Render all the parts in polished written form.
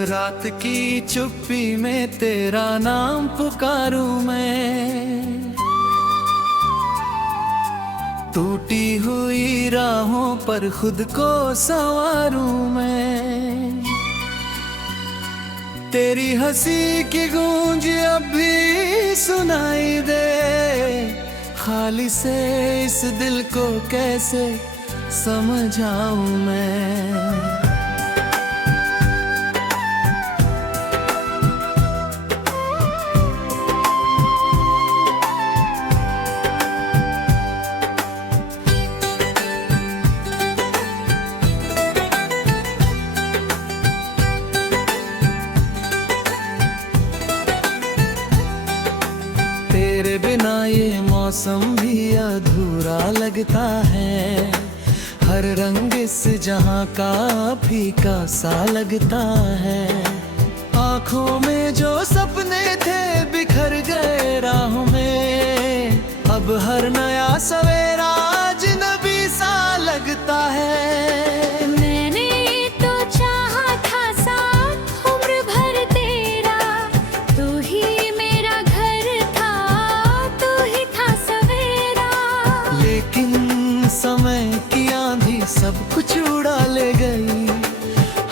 रात की चुप्पी में तेरा नाम पुकारूं मैं, टूटी हुई राहों पर खुद को संवारूं मैं। तेरी हंसी की गूंज अब भी सुनाई दे, खाली से इस दिल को कैसे समझाऊं मैं। तेरे बिना ये मौसम भी अधूरा लगता है, हर रंग इस जहां का फीका सा लगता है। आँखों में जो सपने थे बिखर गए राहों में, अब हर नया सवेरा अजनबी सा लगता है। समय की आंधी सब कुछ उड़ा ले गई,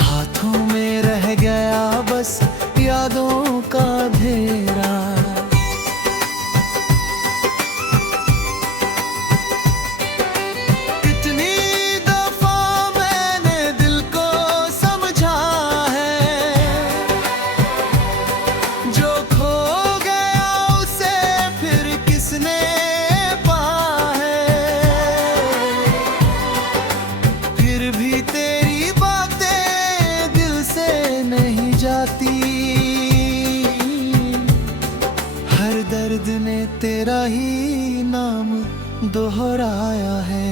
हाथों में रह गया बस यादों का अंधेरा। कितनी दफा मैंने दिल को समझा है, जो खो गया उसे फिर किसने जाती। हर दर्द ने तेरा ही नाम दोहराया है।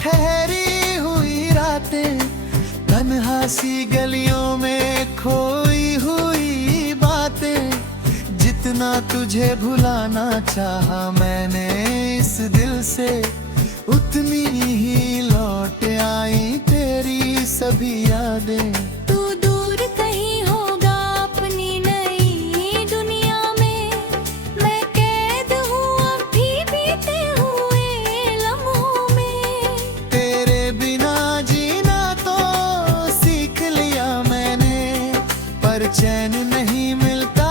ठहरी हुई रातें, तन्हा सी गलियों में खोई हुई बातें, जितना तुझे भुलाना चाहा मैंने इस दिल से, उतनी ही लौट आई तेरी सभी यादें। तू दूर कहीं होगा अपनी नई दुनिया में, मैं कैद हूँ अभी बीते हुए लम्हों में। तेरे बिना जीना तो सीख लिया मैंने, पर चैन नहीं मिलता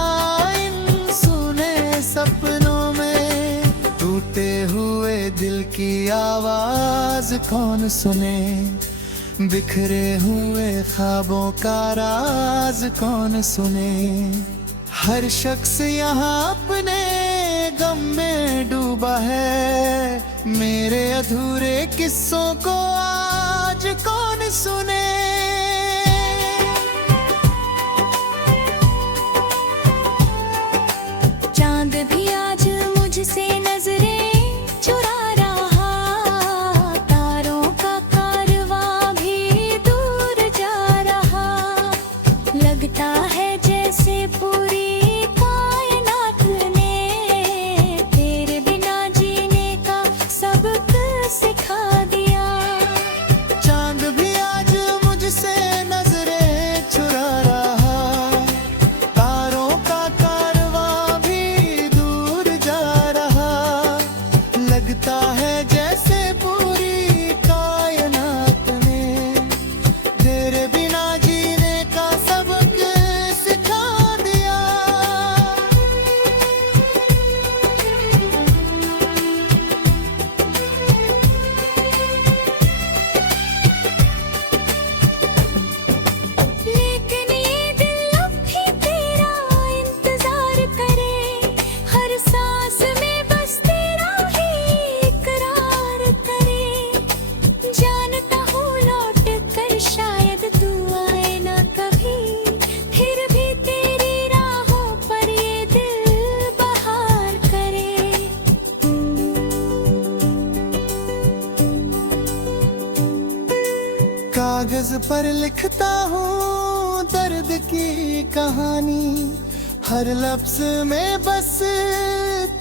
इन सुने सपनों में। टूटे हुए दिल की आवाज कौन सुने, बिखरे हुए ख्वाबों का राज कौन सुने। हर शख्स यहाँ अपने गम में डूबा है, मेरे अधूरे किस्सों को आज कौन सुने। चांद भी आज मुझसे नजरें चुरा रहा, तारों का कारवां भी दूर जा रहा। लगता है जैसे पूरी कायनात ने तेरे बिना जीने का सबक सिखा दिया। चांद भी आज कागज पर लिखता हूँ दर्द की कहानी, हर लफ्ज में बस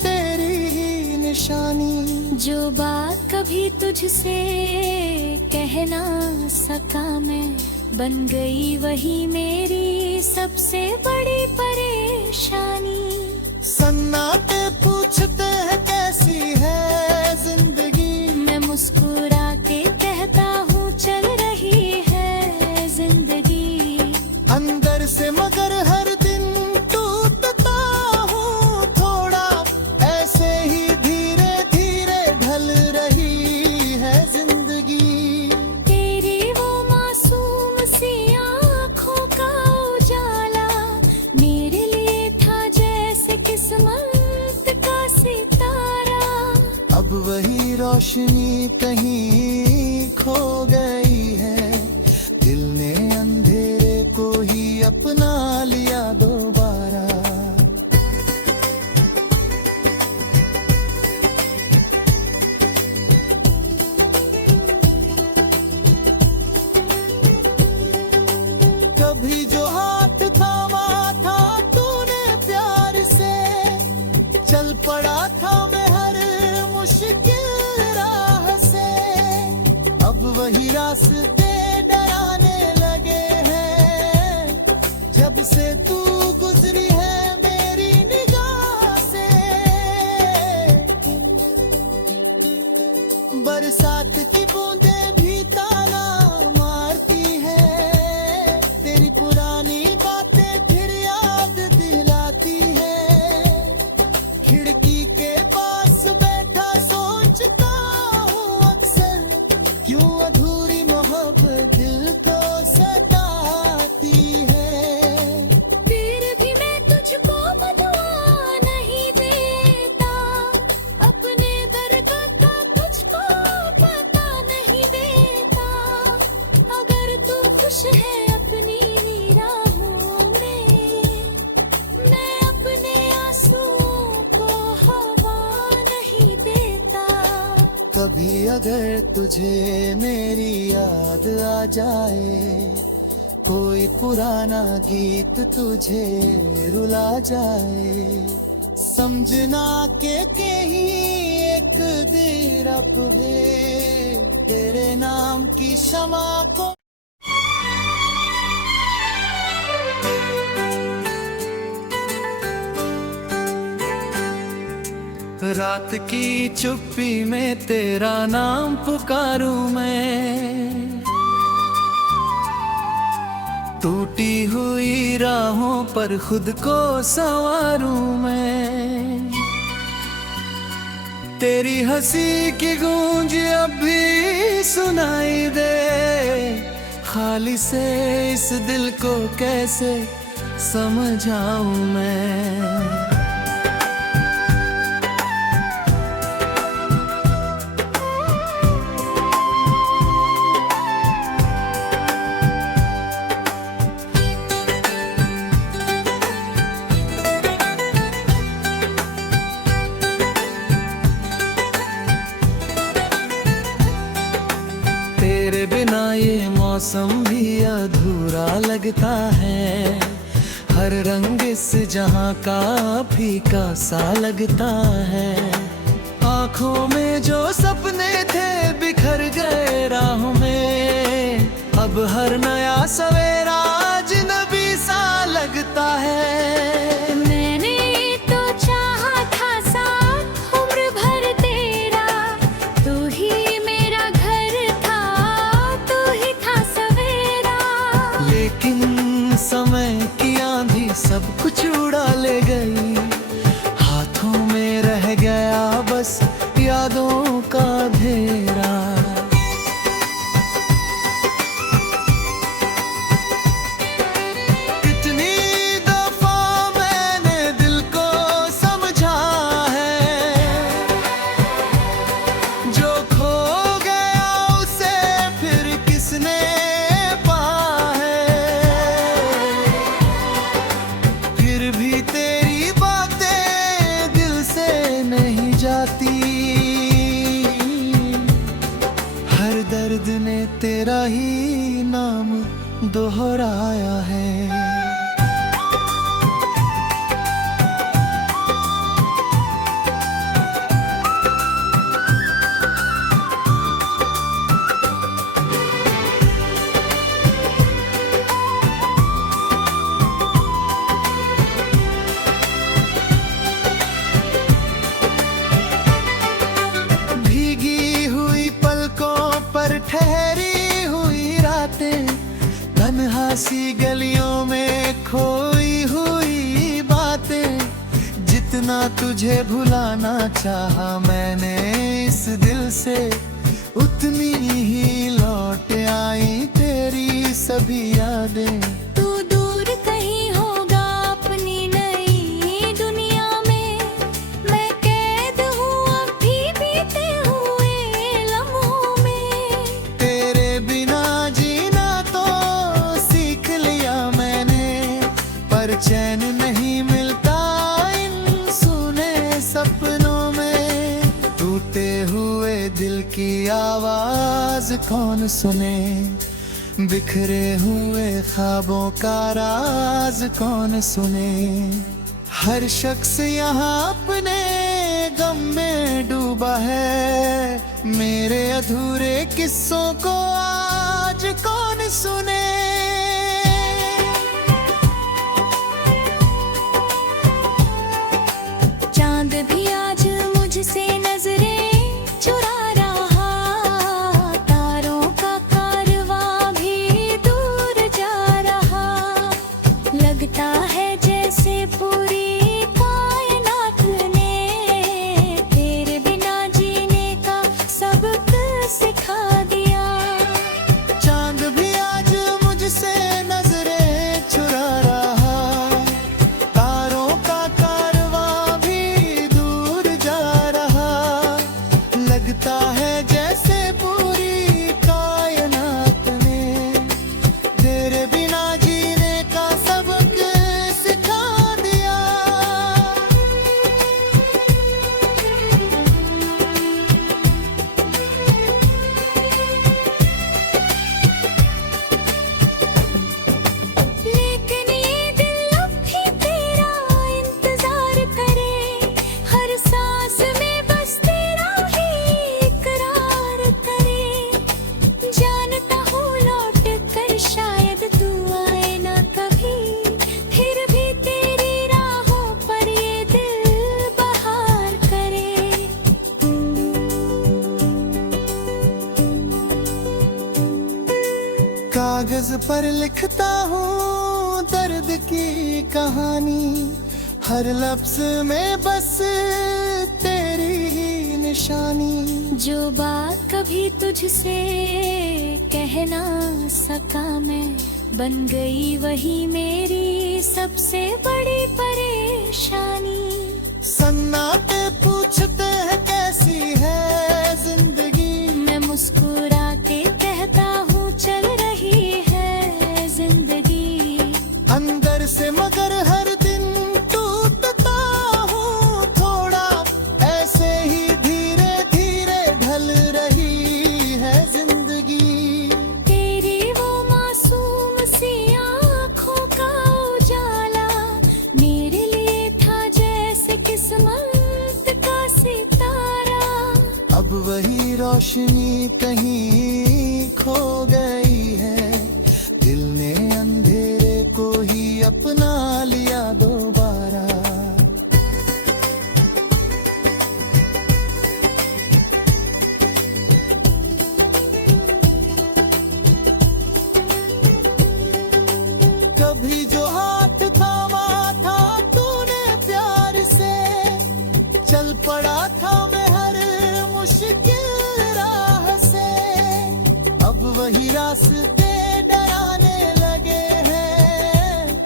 तेरी ही निशानी। जो बात कभी तुझसे कह ना सका मैं, बन गई वही मेरी सबसे बड़ी परेशानी। सन्नाटे पूछते हैं कैसी है जिंदगी, मैं मुस्कुरा के कहता हूँ चल रही है जिंदगी। अंदर से मगर हर दिन टूटता हूँ थोड़ा, ऐसे ही धीरे धीरे ढल रही है जिंदगी। तेरी वो मासूम सी आँखों का उजाला मेरे लिए था जैसे किस्मत का सितारा। अब वही रोशनी कहीं खो गई है, दिल ने अंधेरे को ही अपना लिया दोबारा। कभी जो हाथ थामा था तूने प्यार से, चल पड़ा था मैं हर मुश्किल राह से। अब वही रास्ते डराने लगे हैं, जब से तू गुजरी है मेरी निगाह से। बरसात की बूंदें भी ताना मारती है, तेरी पुरानी बातें फिर याद दिलाती है। खिड़की के पास बैठा सोचता हूँ अक्सर, क्यों अधूरी मोहब्बत दिल को सताती है। फिर भी मैं तुझको बदुआ नहीं देता, अपने दर्द का तुझको पता नहीं देता। अगर तू खुश है अपनी राहों में, मैं अपने आंसुओं को हवा नहीं देता। कभी अगर तुझे मेरी याद आ जाए, कोई पुराना गीत तुझे रुला जाए, समझना के कहीं एक देर अब है तेरे नाम की क्षमा को। रात की चुप्पी में तेरा नाम पुकारूं मैं, टूटी हुई राहों पर खुद को संवारूं मैं। तेरी हंसी की गूंज अब भी सुनाई दे, खाली से इस दिल को कैसे समझाऊं मैं। तेरे बिना ये मौसम भी अधूरा लगता है, हर रंग इस जहां का फीका सा लगता है। आँखों में जो सपने थे बिखर गए राहों में, अब हर नया सवेरा अजनबी सा लगता है। मैंने तो चाहा था साथ उम्र भर तेरा, तू ही मेरा घर था, तू ही था सवेरा। लेकिन समय की आंधी सब कुछ उड़ा ले गई, हाथों में रह गया बस यादों का अंधेरा। कितनी दफा मैंने दिल को समझा है, जो खो गया उसे फिर किसने पाया है। फिर भी तेरी बातें दिल से नहीं जाती, हर दर्द ने तेरा ही नाम दोहराया है। ठहरी हुई रातें, तन्हा सी गलियों में खोई हुई बातें, जितना तुझे भुलाना चाहा मैंने इस दिल से, उतनी ही लौट आई तेरी सभी यादें। तू दूर कहीं होगा अपनी नई दुनिया में, मैं कैद हूँ अभी बीते हुए लम्हों में। तेरे बिना जीना तो सीख लिया मैंने, पर चैन नहीं मिलता इन सुने सपनों में। टूटे हुए दिल की आवाज कौन सुने, बिखरे हुए ख्वाबों का राज कौन सुने। हर शख्स यहाँ अपने गम में डूबा है, मेरे अधूरे किस्सों को आज कौन सुने। चांद भी आज मुझसे नजरें चुरा रहा, तारों का कारवां भी दूर जा रहा। लगता है जैसे पूरी कायनात ने तेरे बिना जीने का सबक सिखा दिया। चांद भी आज मुझसे नजरें चुरा रहा, तारों का कारवां भी दूर जा रहा। लगता है जैसे पूरी कायनात ने तेरे बिना जीने का सबक सिखा दिया। लेकिन ये दिल अब भी तेरा इंतजार करे, हर सांस में बस तेरा ही इकरार करे। जानता हूँ लौट कर शायद तू आए ना कभी, फिर भी तेरी राहों पर ये दिल बहार करे। कागज पर लिखता हूँ दर्द की कहानी, हर लफ्ज में बस तेरी ही निशानी। जो बात कभी तुझसे कह ना सका मैं, बन गई वही मेरी सबसे बड़ी परेशानी। सन्नाटे पूछते हैं कैसी है जिंदगी, मैं मुस्कुरा के कहता हूँ चल रही है जिंदगी। अंदर से मगर हर दिन टूटता हूँ थोड़ा, ऐसे ही धीरे धीरे ढल रही है जिंदगी। तेरी वो मासूम सी आँखों का उजाला मेरे लिए था जैसे किस्मत का सितारा। अब वही रोशनी कहीं खो गई है, दिल ने अंधेरे को ही अपना लिया दोबारा। कभी जो हाथ थामा था तूने प्यार से, चल पड़ा था मैं हर मुश्किल राह से। अब वही रास्ते डराने लगे हैं,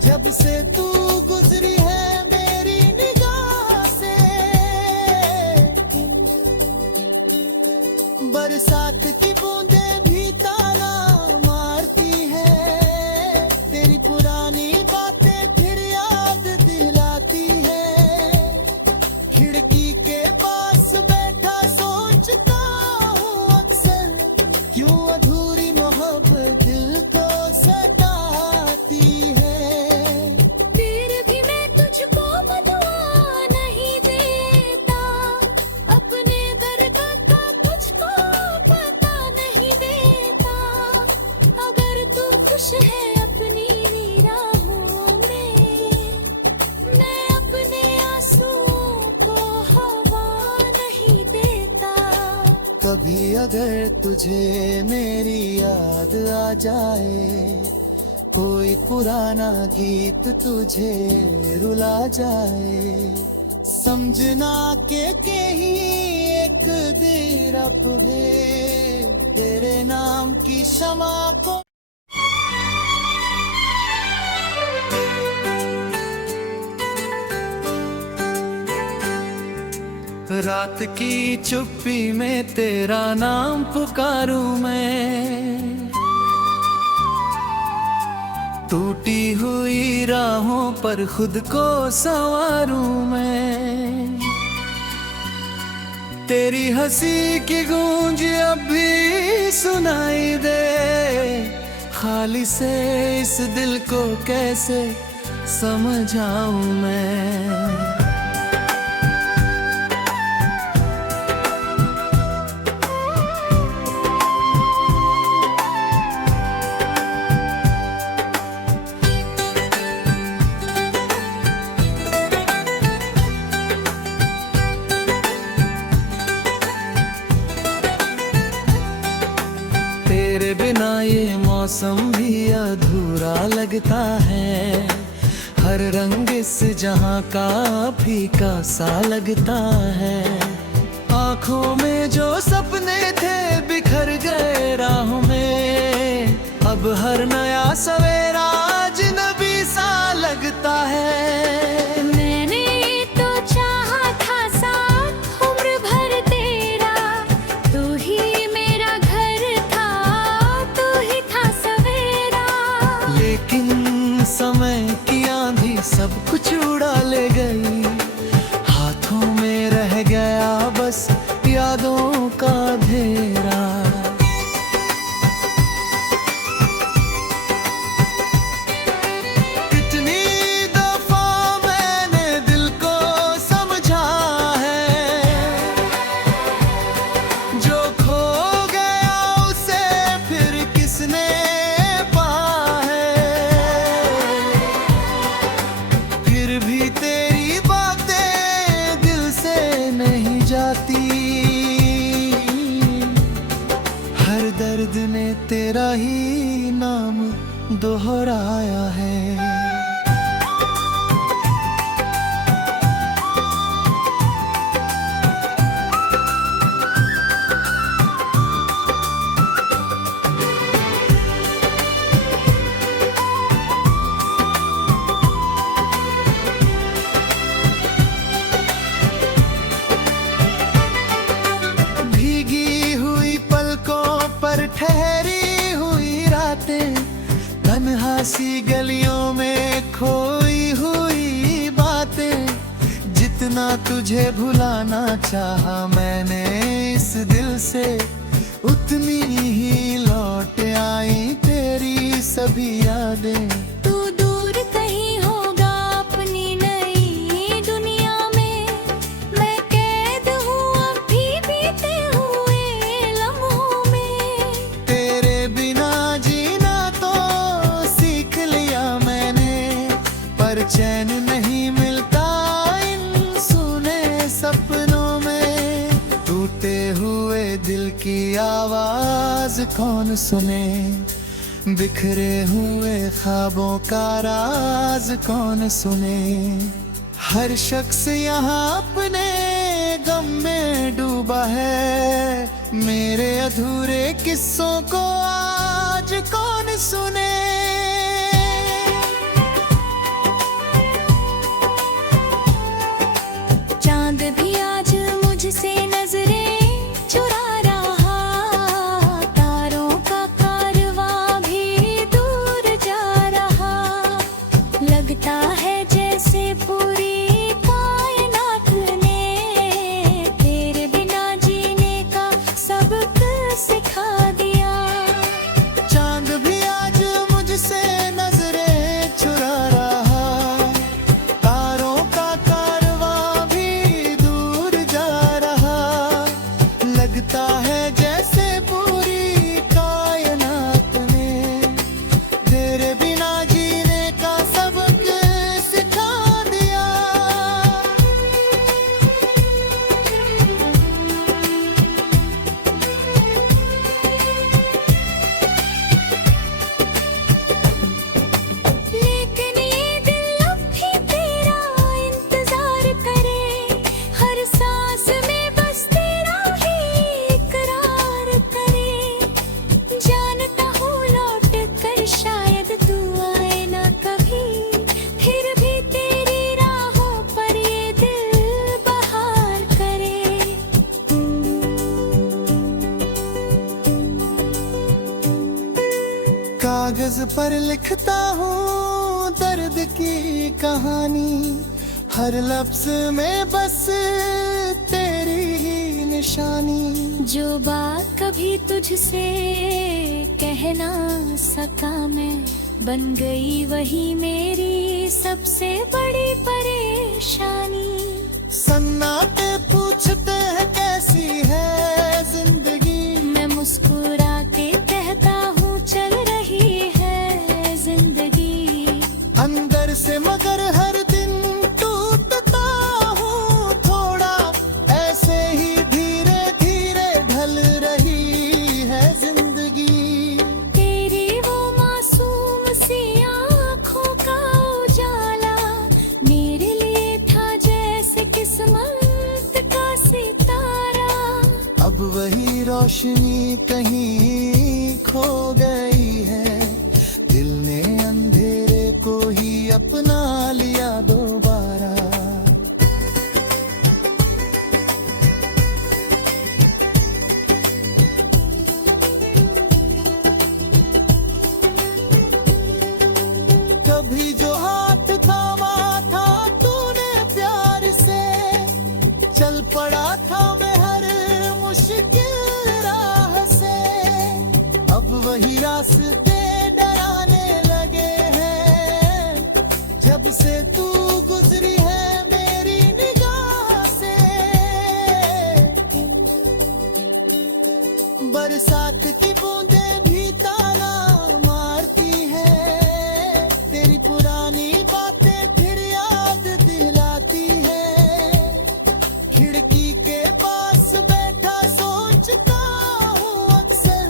जब से तू गुजरी है मेरी निगाह से। बरसात की बूंदें भी ताना मारती है, तेरी पुरानी बातें फिर याद दिलाती है। खिड़की के पास बैठा सोचता हूँ अक्सर, क्यों अधूरी मोहब्बत खामोश है अपनी राहों में, मैं अपने आंसुओं को हवा नहीं देता। कभी अगर तुझे मेरी याद आ जाए, कोई पुराना गीत तुझे रुला जाए, समझना के ही एक देर अब है तेरे नाम की क्षमा को। रात की चुप्पी में तेरा नाम पुकारूं मैं, टूटी हुई राहों पर खुद को संवारूं मैं। तेरी हंसी की गूंज अब भी सुनाई दे, खाली से इस दिल को कैसे समझाऊं मैं। तेरे बिना ये मौसम भी अधूरा लगता है, हर रंग इस जहां का फीका सा लगता है। आंखों में जो सपने थे बिखर गए राहों में, अब हर नया सवेरा अजनबी सा लगता है। मैंने तो चाहा था साथ उम्र भर तेरा, तू ही मेरा घर था, तू ही था सवेरा। लेकिन समय की आंधी सब कुछ उड़ा ले गई, हाथों में रह गया बस यादों का अंधेरा। कितनी दफा मैंने दिल को समझा है, जो खो गया उसे फिर किसने पाया है। फिर भी तेरी बातें दिल से नहीं जाती, हर दर्द ने तेरा ही नाम दोहराया है। भीगी हुई पलकों पर ठहरी हुई रातें, तन्हा सी गलियों में खोई हुई बातें। जितना तुझे भुलाना चाहा मैंने इस दिल से, उतनी ही लौट आई तेरी सभी यादें। तू दूर कहीं होगा अपनी नई दुनिया में, मैं कैद हूँ अब भी बीते हुए लम्हों में। तेरे बिना जीना तो सीख लिया मैंने, पर चैन नहीं मिलता इन सुने सपनों में। टूटे हुए दिल की आवाज कौन सुने, बिखरे हुए ख्वाबों का राज कौन सुने। हर शख्स यहाँ अपने गम में डूबा है, मेरे अधूरे किस्सों को आज कौन सुने। चांद भी आज मुझसे नजरें चुरा रहा, तारों का कारवां भी दूर जा रहा। लगता है जैसे पूरी कायनात ने तेरे बिना जीने का सबक सिखा दिया। चांद भी आज कागज पर लिखता हूँ दर्द की कहानी, हर लफ्ज में बस तेरी ही निशानी। जो बात कभी तुझसे कह ना सका मैं, बन गई वही मेरी सबसे बड़ी परेशानी। सन्नाटे पूछते हैं कैसी है जिंदगी, मैं मुस्कुरा के कहता हूँ चल रही है जिंदगी। अंदर से मगर हर दिन टूटता हूँ थोड़ा, ऐसे ही धीरे धीरे ढल रही है जिंदगी। तेरी वो मासूम सी आँखों का उजाला मेरे लिए था जैसे किस्मत का सितारा। अब वही रोशनी कहीं खो गई है, दिल ने अंधेरे को ही अपना लिया दोबारा। कभी जो हाथ थामा था तूने प्यार से, चल पड़ा था मैं हर मुश्किल राह से। अब वही रास्ते डराने लगे हैं, जब से तू गुजरी है मेरी निगाह से। बरसात की बूंदें भी ताना मारती है, तेरी पुरानी बातें फिर याद दिलाती है। खिड़की के पास बैठा सोचता हूँ अक्सर,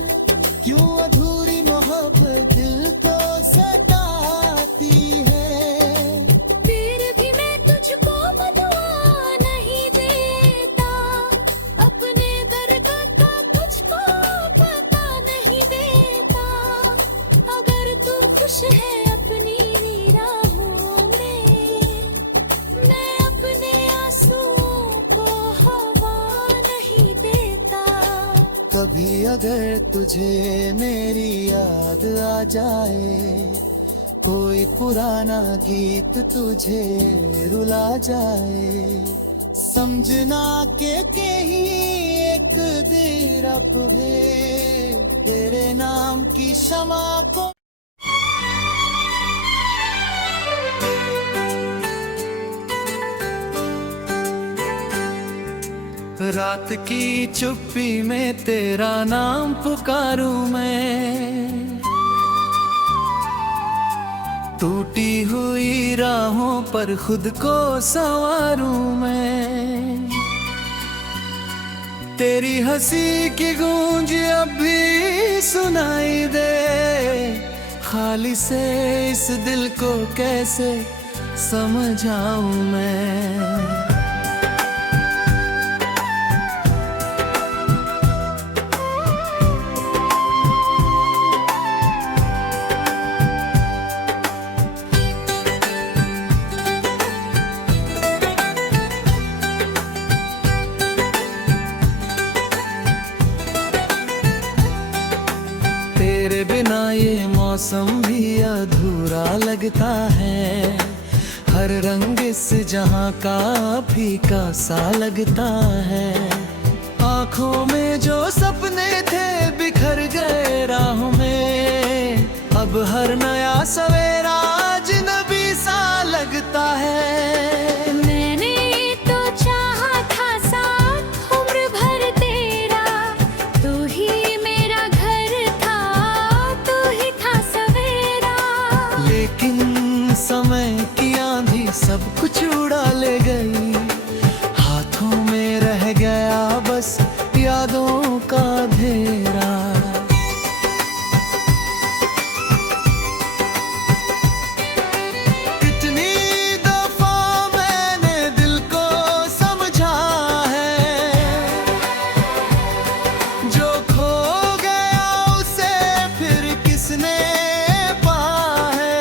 क्यों अधूरी मोहब्बत दिल को सताती है। फिर भी मैं तुझको बदुआ नहीं देता, अपने दर्द का तुझको पता नहीं देता। अगर तू खुश है अपनी निराहों में, मैं अपने आंसुओं को हवा नहीं देता। कभी अगर तुझे मेरी याद आ जाए, कोई पुराना गीत तुझे रुला जाए, समझना के ही एक देर अब है तेरे नाम की क्षमा को। रात की चुप्पी में तेरा नाम पुकारूं मैं, टूटी हुई राहों पर खुद को संवारूं मैं। तेरी हंसी की गूंज अब भी सुनाई दे, खाली से इस दिल को कैसे समझाऊं मैं। तेरे बिना ये मौसम भी अधूरा लगता है, हर रंग इस जहां का फीका सा लगता है। आँखों में जो सपने थे बिखर गए राहों में, अब हर नया सवेरा अजनबी सा लगता है। मैंने तो चाहा था साथ उम्र भर तेरा, तू ही मेरा घर था, तू ही था सवेरा। लेकिन समय की आंधी सब कुछ उड़ा ले गई, हाथों में रह गया बस यादों का अंधेरा। कितनी दफा मैंने दिल को समझा है, जो खो गया उसे फिर किसने पाया है।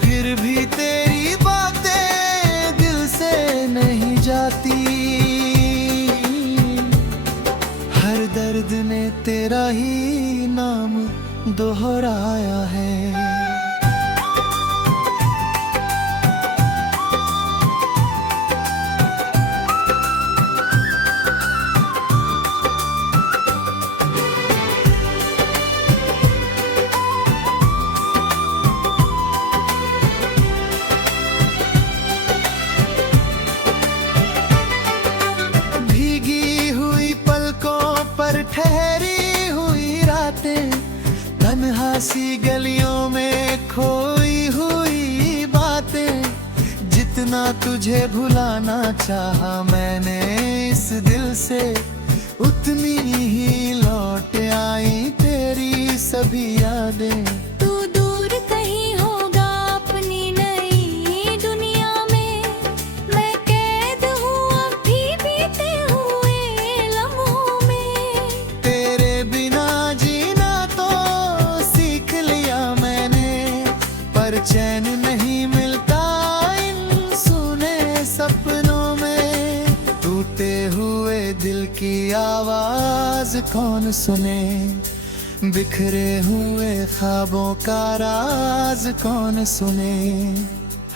फिर भी तेरी बातें दिल से नहीं जाती, हर दर्द ने तेरा ही नाम दोहराया है। ठहरी हुई रातें, तन्हा सी गलियों में खोई हुई बातें, जितना तुझे भुलाना चाहा मैंने इस दिल से, उतनी ही लौट आई तेरी सभी यादें। तू दूर कहीं होगा अपनी नई दुनिया में, मैं कैद हूँ अभी बीते हुए लम्हों में। तेरे बिना जीना तो सीख लिया मैंने, पर चैन नहीं मिलता इन सुने सपनों में। टूटे हुए दिल की आवाज कौन सुने, बिखरे हुए ख्वाबों का राज कौन सुने।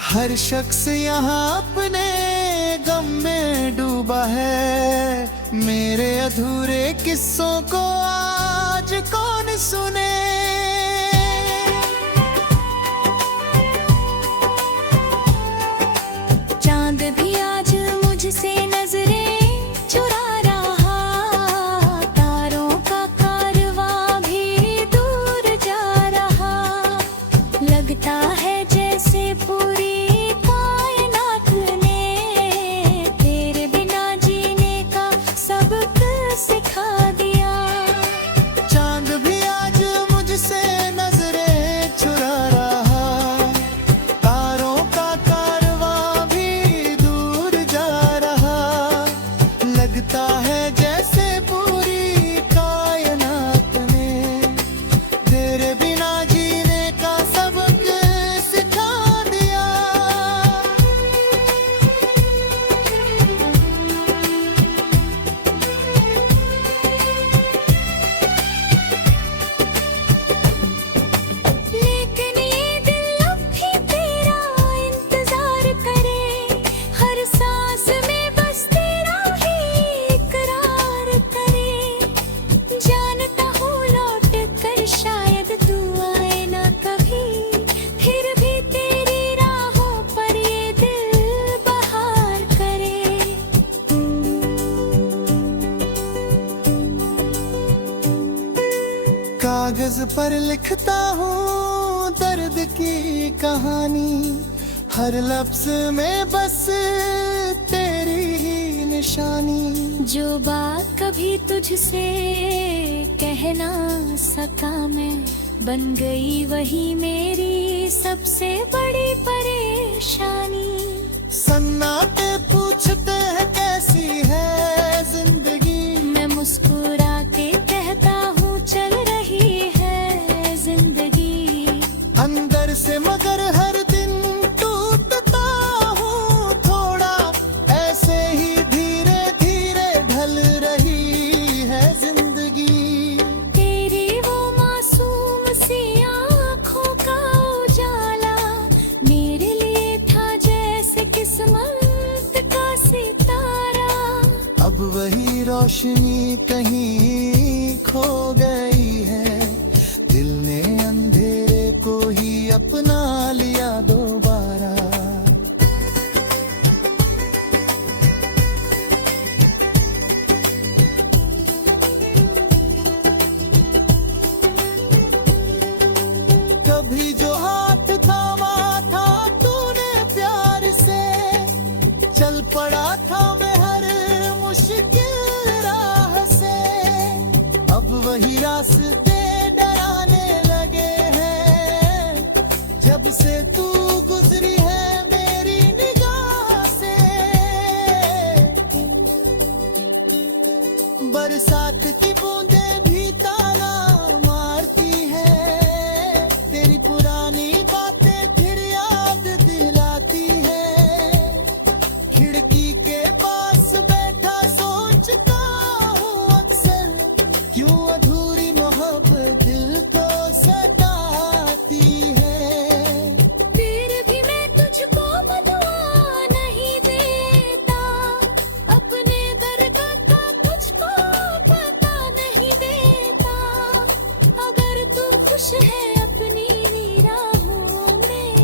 हर शख्स यहाँ अपने गम में डूबा है, मेरे अधूरे किस्सों को आज कौन सुने। चांद भी आज मुझसे नजरें चुरा रहा, तारों का कारवां भी दूर जा रहा। लगता है जैसे पूरी कायनात ने तेरे बिना जीने का सबक सिखा दिया। चांद भी आज मुझसे नजरें चुरा रहा, तारों का कारवां भी दूर जा रहा। लगता है जैसे पूरी कायनात ने तेरे बिना जीने का सबक सिखा दिया। लेकिन ये दिल अब भी तेरा इंतजार करे, हर सांस में बस तेरा ही इकरार करे। जानता हूँ लौट कर शायद तू आए ना कभी, फिर भी तेरी राहों पर ये दिल बहार करे। कागज पर लिखता हूँ दर्द की कहानी, हर लफ्ज में बस तेरी ही निशानी। जो बात कभी तुझसे कह ना सका मैं, बन गई वही मेरी सबसे बड़ी परेशानी। सन्नाटे पूछते हैं कैसी है जिंदगी, मैं मुस्कुरा के कहता हूँ चल रही है जिंदगी। अंदर से मगर हर दिन टूटता हूँ थोड़ा, ऐसे ही धीरे धीरे ढल रही है जिंदगी। तेरी वो मासूम सी आँखों का उजाला मेरे लिए था जैसे किस्मत का सितारा। अब वही रोशनी कहीं खो गई है, दिल ने अंधेरे को ही अपना लिया दोबारा। कभी जो हाथ थामा था तूने प्यार से, चल पड़ा था मैं हर मुश्किल राह से। अब वही रास्ते डराने लगे हैं, जब से तू गुजरी है मेरी निगाह से। बरसात की बूंदें भी ताना मारती है, तेरी पुरानी बातें फिर याद दिलाती है। खिड़की के पास बैठा सोचता हूँ अक्सर, क्यों अधूरी मोहब्बत खामोश है अपनी निराहों में,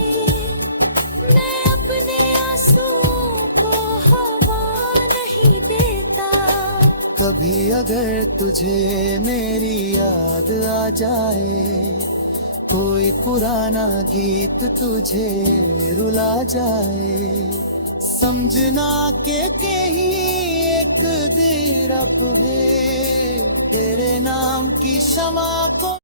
मैं अपने आंसुओं को हवा नहीं देता। कभी अगर तुझे मेरी याद आ जाए, कोई पुराना गीत तुझे रुला जाए, समझना के कहीं एक देर अब है, तेरे नाम की शमा को